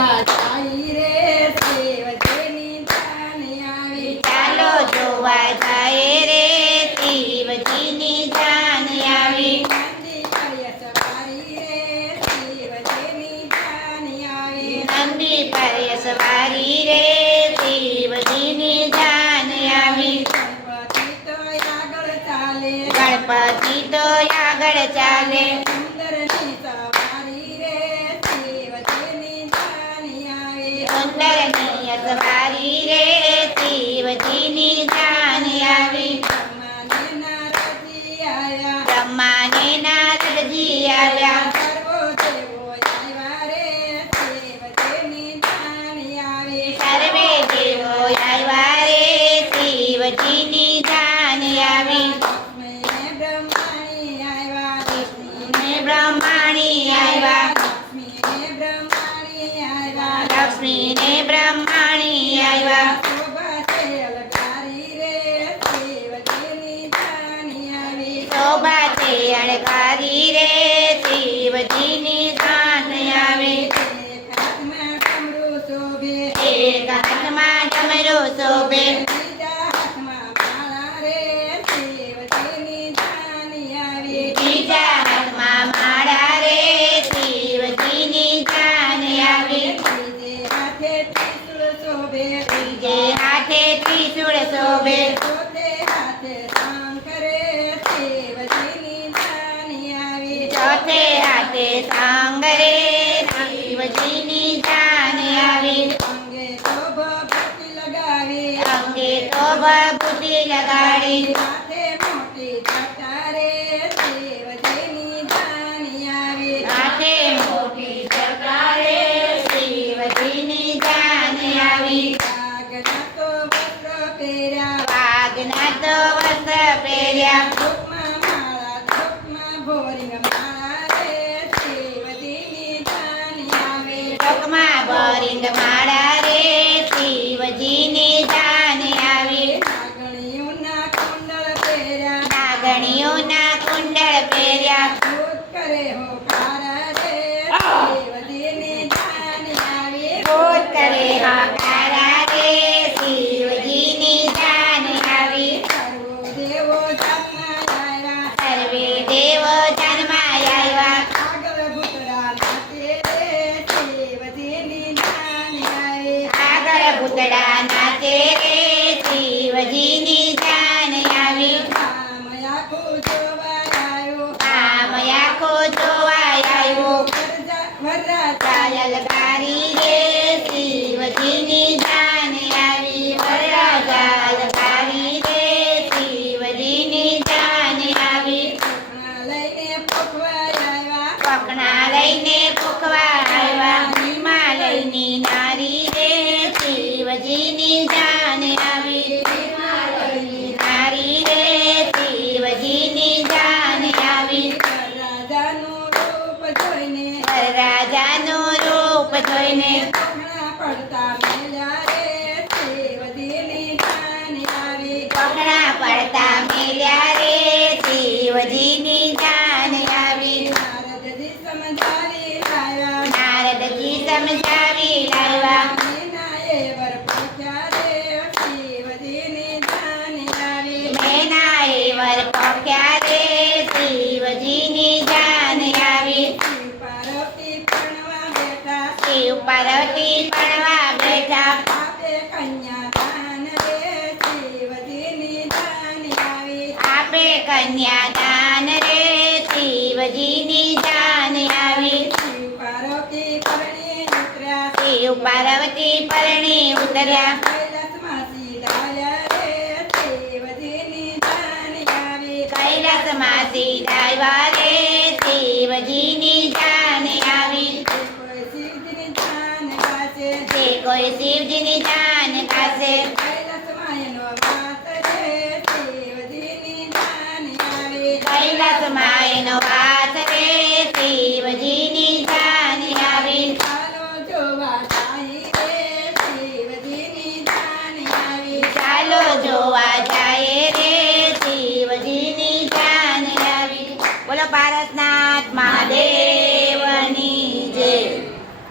જાય રે શિવજીની જાન આવી. ચાલો જોવા જાય રે શિવજીની જાન આવી. નંદી કર્ય સવારી રે શિવજીની જાન આવી. નંદી પર સવારી રે શિવજીની જાન આવી. ગણપતિ તો આગળ ચાલે. ગણપતિ તો આગળ ચાલે. સુંદરની સવારી રે શિવજીની જાન આવી. સુંદરની સવારી રે શિવજીની જાન આવી. બ્રહ્માને નારદજી આવ્યા. બ્રહ્માને નારદજી આવ્યા. સર્વો દેવો આવ્યા રે શિવજીની જાન આવી. સર્વે દેવો આવ્યા રે શિવજીની જાન આવી. લક્ષ્મીને બ્રહ્માણી આવ્યા. ને બ્રહ્માણી આવ્યા. લક્ષ્મીને બ્રહ્માણી આવ્યા. લક્ષ્મીને બ્રહ્માણી આવ્યા. શોભા છે અલંકારી રે શિવજીની જાન આવી. શોભા છે અણકારી રે શિવજીની જાન આવી. એક હાથમાં ડમરું શોભે. એક હાથમાં ડમરું શોભે. બીજા હાથમાં માળા રે શિવજીની જાન આવી. બીજા હાથમાં માળા રે શિવજીની જાન આવી. ત્રીજે હાથે ત્રિશૂળ શોભે. ત્રીજે હાથે ત્રિશૂળ શોભે. ચોથે હાથે શંખ રે શિવજીની જાન આવી. ચોથે હાથે સાંગ રે શિવજીની જાન આવી. અંગે શોભો ભક્તિ લગાવી. અંગે તો ભભૂતિ લગાડી. હાથે મોટી જટા રે શિવજીની જાન આવી. હાથે મોટી જટા રે શિવજીની જાન આવી. વાઘના તો વસ્ત્ર પહેર્યા. વાઘના તો વસ્ત્ર પહેર્યા. ધૂપમાં માળા ધૂપમાં ભોરિંગ માળા રે શિવજીની જાન આવી. ટોકમાં બોરિંગ માળા રે શિવજીની જાન આવી. નાગણીઓના કુંડળ પહેર્યા. નાગણીઓના કુંડળ પહેર્યા. ભૂત કરે હોકારા રે શિવજીની જાન આવી. ભૂત કરે હકારા રે શિવજીની જાન આવી. સર્વો દેવો જાતના આવ્યા. સર્વે દેવો જન્માય આવ્યા. આગળ ભૂતડા નાચે રે શિવજીની જાન આવી. આગળ ભૂતડા નાચે રે શિવજીની જાન આવી. આમ આખું જોવા આવ્યો. આમ આખો જોવાય આવ્યો. વરરાજા લલકારી રે શિવજીની જાન આવી. વરરાજા લલકારી રે શિવજીની જાન આવી. કોકણા લઈને પોખવા આવ્યા. પકણા લઈને પૂકવા આવ્યા. હિમાલયની નારી રે શિવજીની જાન આવી. હિમાલયની નારી રે શિવજીની જાન આવી. વરરાજાનું રૂપ જોઈને વરરાજાનું રૂપ જોઈને કોકણા પડતા મેલ્યા રે શિવજીની જાન આવી. પકડા પડતા મેલ્યા રે શિવજીની જાન આવી. નારદજી સમજાવી લાવ્યા. નારદજી સમજાવી લાવ્યા. મીનાએ વર પૂછ્યા રે શિવજીની જાન આવી. મેનાએ વર પોખ્યા રે શિવજીની જાન આવી. શિવ પાર્વતી પરણવા બેઠા. શિવ પાર્વતી પડવા બેઠા. આપે કન્યા દાન રે શિવજીની જાન આવી. આપે કન્યાદાન રે શિવજીની જાન આવી. શિવ પાર્વતી પરણી ઉતર્યા. શિવ પાર્વતી પરણી ઉતર્યા. કૈલાસમાં સીધાયા રે શિવજીની જાન આવી. કૈલાસમાં સીધાવ્યા રે શિવજીની જાન આવી. કોઈ શિવજીની જાન ગાશે. જે કોઈ શિવજીની જાન ગાશે.